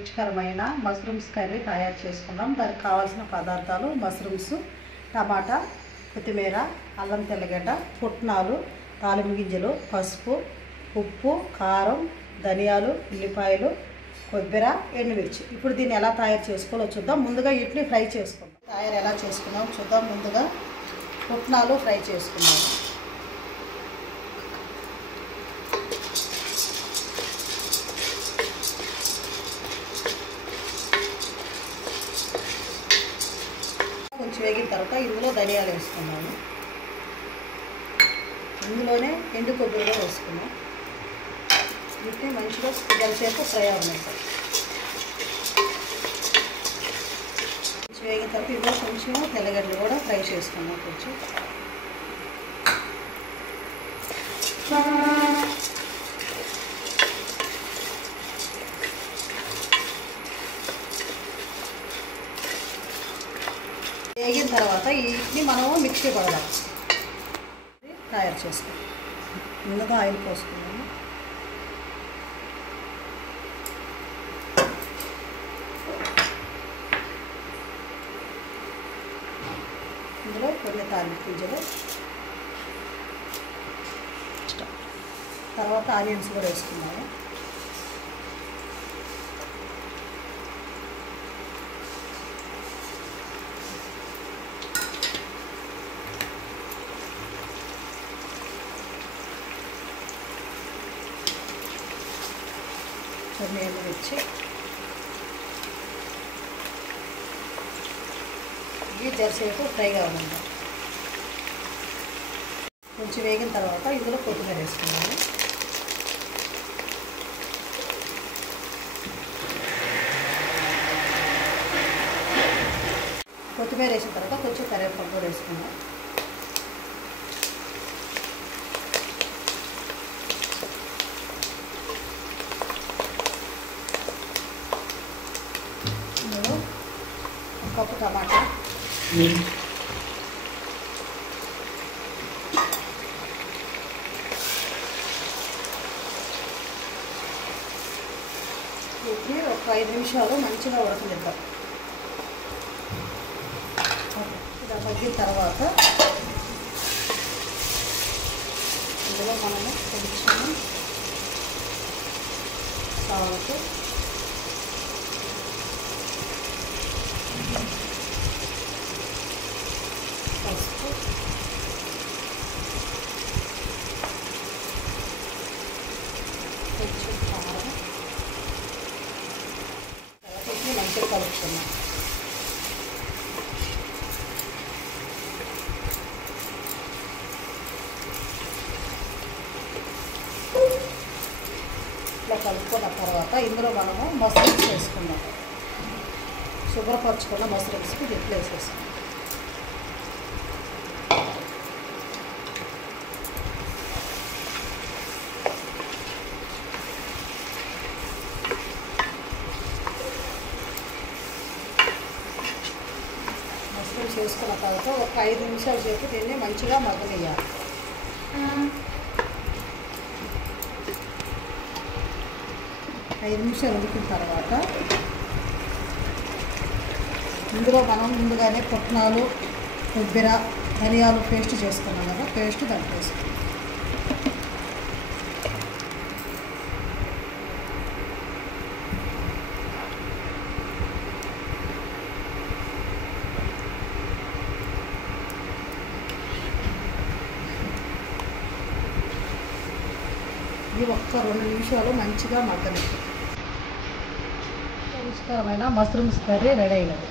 రుచికరమైన mushrooms curry తయారు చేసుకుందాం. దానికి కావాల్సిన పదార్థాలు మష్రూమ్స్, టమాటా, కొత్తిమీర, అల్లం తెల్లగడ్డ, పుట్నాలు, తాలింపు గింజలు, పసుపు, ఉప్పు, కారం, ధనియాలు, ఉల్లిపాయలు, కొబ్బరి, ఎండుమిర్చి. ఇప్పుడు దీన్ని ఎలా తయారు చేసుకోవాలో చూద్దాం. ముందుగా వీటిని ఫ్రై చేసుకుందాం. ఎలా చేసుకుందాం చూద్దాం. ముందుగా పుట్నాలు ఫ్రై చేసుకుందాం. కొంచెం వేగిన తర్వాత ఇందులో ధనియాలు వేసుకున్నాము. ఇందులోనే ఎండు కొబ్బరి కూడా వేసుకున్నాం. వీటిని మంచిగా కలిసేపు ఫ్రై అవ్వాలి. కొంచెం వేగిన తర్వాత ఇందులో కొంచెం తెల్లగడ్డలు కూడా ఫ్రై చేసుకున్నాం. కొంచెం వేగిన తర్వాత వీటిని మనము మిక్సీ పడదాం. తయారు చేసుకుందాం. ముందుగా ఆయిల్ పోసుకున్నాము. ఇందులో కొన్ని తాలింపు గింజలు, తర్వాత ఆనియన్స్ కూడా వేసుకున్నాము. కొన్ని ఎండుమిర్చి, ఇవి జరసేపు ఫ్రై కావాలి. కొంచెం వేగిన తర్వాత ఇందులో కొత్తిమీర వేసుకున్నాము. కొత్తిమీర వేసిన తర్వాత కొంచెం కరివేపాకు కూడా వేసుకున్నాం. ఇందులో ఒక కప్పు టమాటా, వీటిని ఒక 5 నిమిషాలు మంచిగా ఉడకనిద్దాం. ఇలా మగ్గిన తర్వాత ఇందులో మనము కొంచెం సాల్ట్, పసుపు, కొంచెం కారం, వీటిని మంచిగా కలుపుకున్నాం. ఇట్లా కలుపుకున్న తర్వాత ఇందులో మనము మష్రూమ్స్ వేసుకుందాం. శుభ్రపరచుకున్న మష్రూమ్స్కి దీంట్లో వేసేసుకుందాం. మష్రూమ్స్ వేసుకున్న తర్వాత ఒక 5 నిమిషాల సేపు దీన్ని మంచిగా మగ్గనియ్యాలి. 5 నిమిషాలు ఉడికిన తర్వాత ఇందులో మనం ముందుగానే పుట్నాలు, కొబ్బరి, ధనియాలు పేస్ట్ చేసుకున్నాం కదా, పేస్ట్ దాంట్లో వేసుకున్నాం. ఇది ఒక్క 2 నిమిషాలు మంచిగా మగ్గనిద్దాం. రుచికరమైన మష్రూమ్స్ కర్రీ రెడీ అయినది.